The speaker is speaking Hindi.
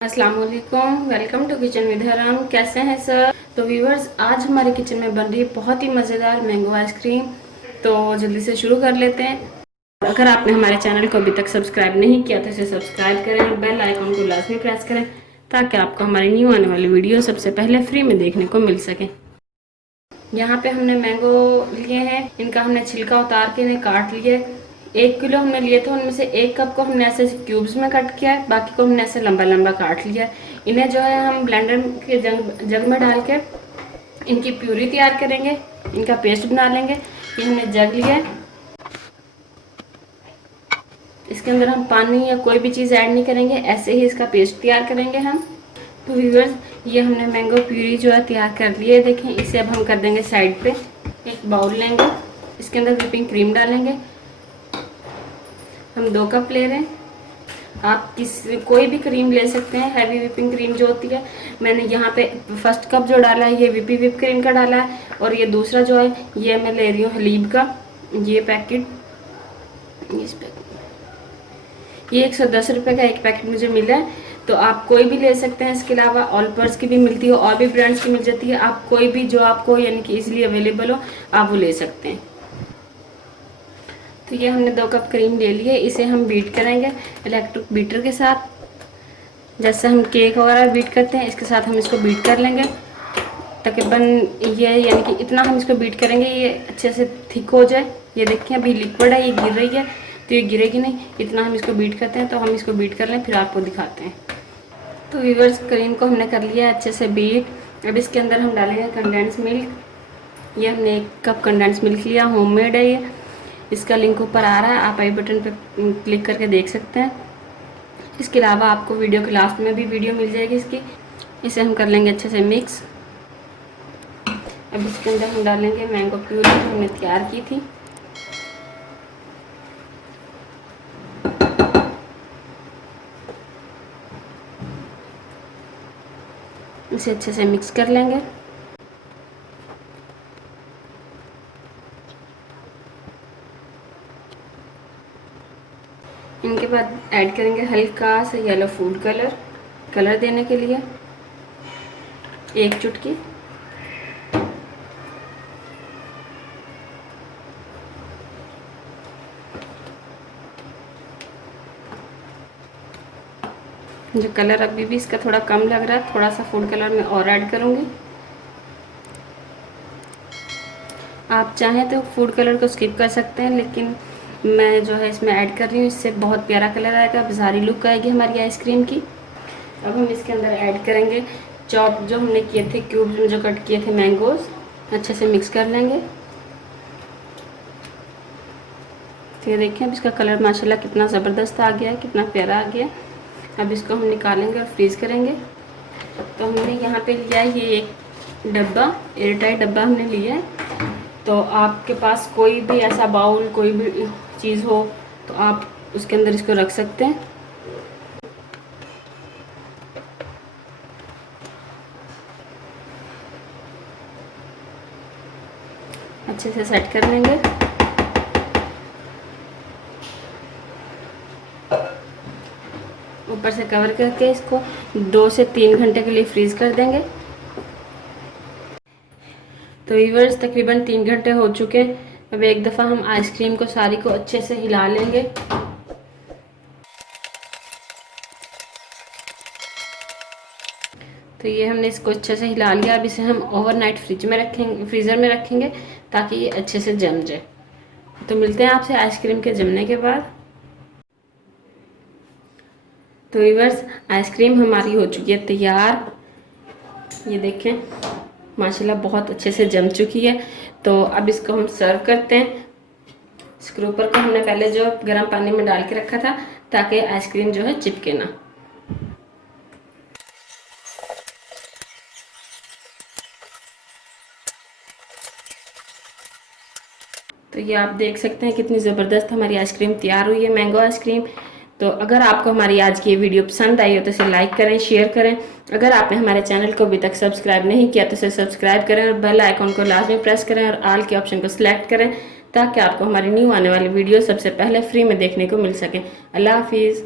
अस्सलाम वालेकुम, वेलकम टू किचन विद हरम। कैसे हैं सर? तो व्यूवर्स, आज हमारे किचन में बन रही है बहुत ही मज़ेदार मैंगो आइसक्रीम। तो जल्दी से शुरू कर लेते हैं। अगर आपने हमारे चैनल को अभी तक सब्सक्राइब नहीं किया तो इसे सब्सक्राइब करें और बेल आइकन को लाजमी प्रेस करें ताकि आपको हमारी न्यू आने वाली वीडियो सबसे पहले फ्री में देखने को मिल सके। यहाँ पे हमने मैंगो लिए हैं, इनका हमने छिलका उतार के इन्हें काट लिया है। 1 किलो हमने लिए थे, उनमें से 1 कप को हमने ऐसे क्यूब्स में कट किया है, बाकी को हमने ऐसे लंबा लंबा काट लिया है। इन्हें जो है हम ब्लेंडर के जग में डाल के इनकी प्यूरी तैयार करेंगे, इनका पेस्ट बना लेंगे। ये हमने जग लिया है, इसके अंदर हम पानी या कोई भी चीज़ ऐड नहीं करेंगे, ऐसे ही इसका पेस्ट तैयार करेंगे हम। तो व्यूअर्स, ये हमने मैंगो प्यूरी जो है तैयार कर ली है। देखें, इसे अब हम कर देंगे साइड पे। एक बाउल लेंगे, इसके अंदर व्हिपिंग क्रीम डालेंगे। हम 2 कप ले रहे हैं, आप कोई भी क्रीम ले सकते हैं, हैवी व्हिपिंग क्रीम जो होती है। मैंने यहाँ पे फर्स्ट कप जो डाला है ये व्हिप क्रीम का डाला है, और ये दूसरा जो है ये मैं ले रही हूँ हलीब का ये पैकेट। इस पैकेट ये 110 रुपये का एक पैकेट मुझे मिला है। तो आप कोई भी ले सकते हैं। इसके अलावा ऑलपर्स की भी मिलती है और भी ब्रांड्स की मिल जाती है। आप कोई भी जो आपको यानी कि इजीली अवेलेबल हो आप वो ले सकते हैं। तो ये हमने 2 कप क्रीम ले ली है, इसे हम बीट करेंगे इलेक्ट्रिक बीटर के साथ, जैसे हम केक वगैरह बीट करते हैं इसके साथ हम इसको बीट कर लेंगे। तकरीबन ये यानी कि इतना हम इसको बीट करेंगे ये अच्छे से थिक हो जाए। ये देखिए अभी लिक्विड है, ये गिर रही है, तो ये गिरेगी नहीं, इतना हम इसको बीट करते हैं। तो हम इसको बीट कर लें फिर आपको दिखाते हैं। तो व्यूअर्स, क्रीम को हमने कर लिया अच्छे से बीट। अब इसके अंदर हम डालेंगे कंडेंस मिल्क। ये हमने 1 कप कंडेंस मिल्क लिया, होममेड है ये। इसका लिंक ऊपर आ रहा है, आप आई बटन पर क्लिक करके देख सकते हैं। इसके अलावा आपको वीडियो के लास्ट में भी वीडियो मिल जाएगी इसकी। इसे हम कर लेंगे अच्छे से मिक्स। अब इसके अंदर हम डालेंगे मैंगो प्यूरी जो हमने तैयार की थी। इसे अच्छे से मिक्स कर लेंगे। इनके बाद ऐड करेंगे हल्का सा येलो फूड कलर देने के लिए 1 चुटकी। जो कलर अभी भी इसका थोड़ा कम लग रहा है, थोड़ा सा फूड कलर मैं और ऐड करूँगी। आप चाहें तो फूड कलर को स्किप कर सकते हैं, लेकिन मैं जो है इसमें ऐड कर रही हूँ, इससे बहुत प्यारा कलर आएगा, बाजारी लुक आएगी हमारी आइसक्रीम की। अब हम इसके अंदर ऐड करेंगे चॉप जो हमने किए थे, क्यूब्स में जो कट किए थे मैंगोज, अच्छे से मिक्स कर लेंगे। तो ये देखिए अब इसका कलर माशाल्लाह कितना ज़बरदस्त आ गया है, कितना प्यारा आ गया है। अब इसको हम निकालेंगे और फ्रीज़ करेंगे। तो हमने यहाँ पे लिया है ये एक डब्बा, एयरटाइट डब्बा हमने लिया है। तो आपके पास कोई भी ऐसा बाउल कोई भी चीज़ हो तो आप उसके अंदर इसको रख सकते हैं। अच्छे से सेट कर लेंगे। ऊपर से कवर करके इसको 2 से 3 घंटे के लिए फ्रीज़ कर देंगे। तो व्यूअर्स, तकरीबन 3 घंटे हो चुके हैं। अब एक दफ़ा हम आइसक्रीम को सारी को अच्छे से हिला लेंगे। तो ये हमने इसको अच्छे से हिला लिया। अब इसे हम ओवरनाइट फ्रीज़र में रखेंगे ताकि ये अच्छे से जम जाए। तो मिलते हैं आपसे आइसक्रीम के जमने के बाद। तो व्यूअर्स, आइसक्रीम हमारी हो चुकी है तैयार। ये देखें माशाल्लाह बहुत अच्छे से जम चुकी है। तो अब इसको हम सर्व करते हैं। स्क्रूपर को हमने पहले जो गर्म पानी में डाल के रखा था ताकि आइसक्रीम जो है चिपके ना। तो ये आप देख सकते हैं कितनी ज़बरदस्त हमारी आइसक्रीम तैयार हुई है, मैंगो आइसक्रीम। तो अगर आपको हमारी आज की ये वीडियो पसंद आई हो तो इसे लाइक करें, शेयर करें। अगर आपने हमारे चैनल को अभी तक सब्सक्राइब नहीं किया तो इसे सब्सक्राइब करें और बेल आइकन को लाजमी प्रेस करें और ऑल के ऑप्शन को सिलेक्ट करें ताकि आपको हमारी न्यू आने वाली वीडियो सबसे पहले फ्री में देखने को मिल सके। अल्लाह हाफिज़।